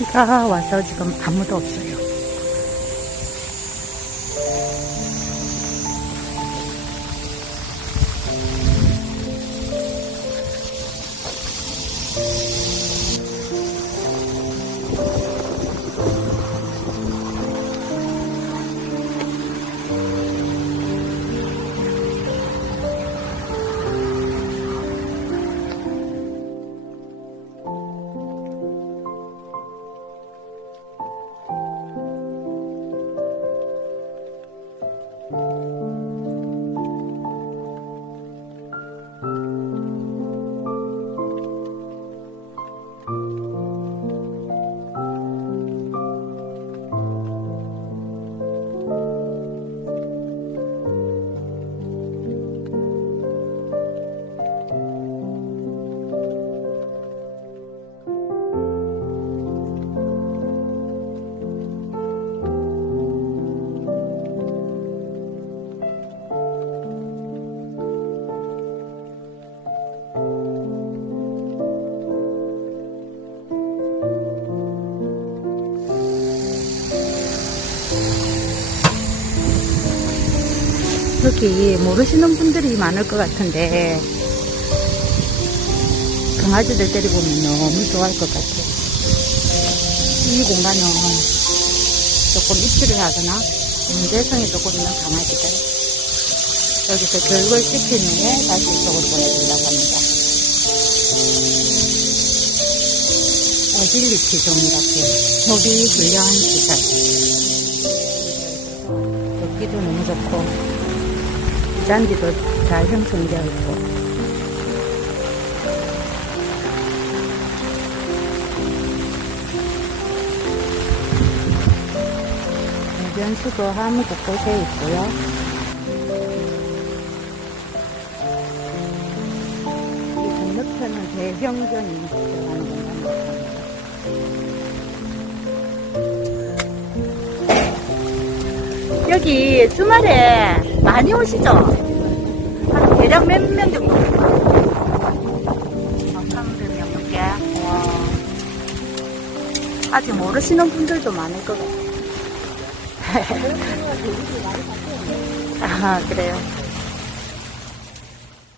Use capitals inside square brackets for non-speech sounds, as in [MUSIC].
비가 와서 지금 아무도 없어요. 여기 모르시는 분들이 많을 것 같은데 강아지들 데리고 오면 너무 좋아할 것 같아요. 이 공간은 조금 입질을 하거나? 문제성이 조금 있는 강아지들. 여기서 교육을 시킨 후에 다시 이쪽으로 보내준다고 합니다. 어질리티 종이라고 소비 훈련 시설 여기도 너무 좋고 잔디도 잘 형성되어 있고 변수도 한무 곳곳에 있고요. 이 건너편은 대형전이 들어가는 공간입니다. 여기 주말에 많이 오시죠? 한 대략 몇 명 정도? 300명 넘게. 와. 아직 모르시는 분들도 많을 것 같아요. [LAUGHS] 아, 그래요.